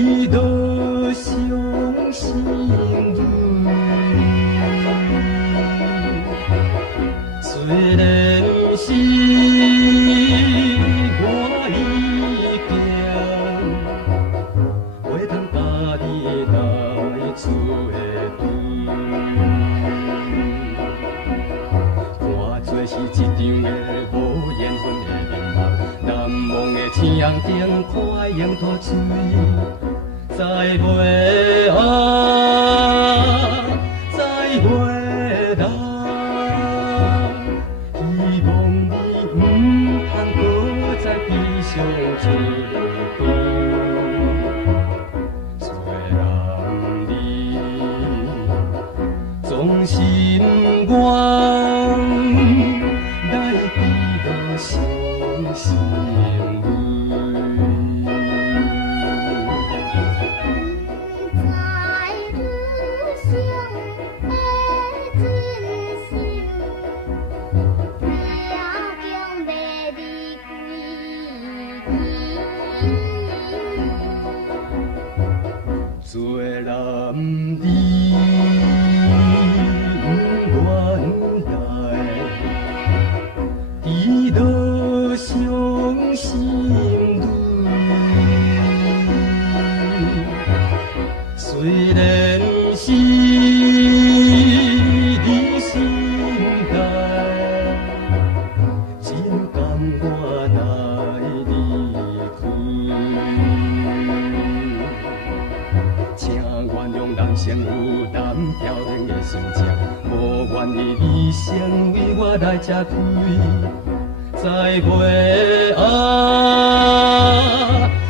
你都相信我，虽然是我一边，袂通甲你来做伙对。看做是一场的无缘分的眠梦，难忘的青红灯，看烟土水。再袂啊，再袂当，希望你唔通搁再悲伤做伴。做人你总心愿来比我相信。做人你不愿来，你都相信我。虽然是你心内，真甘我来离开。请原谅人生有难调整的心情，无愿意你先为我来吃亏，再袂啊，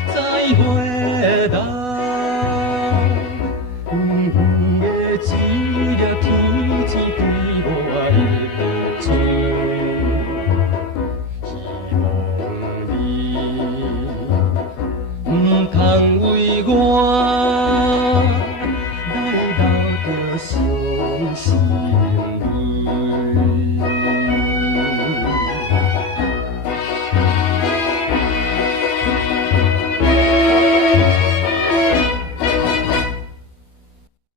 再袂当，远远的一粒天星对我的付出，希望你唔通为我。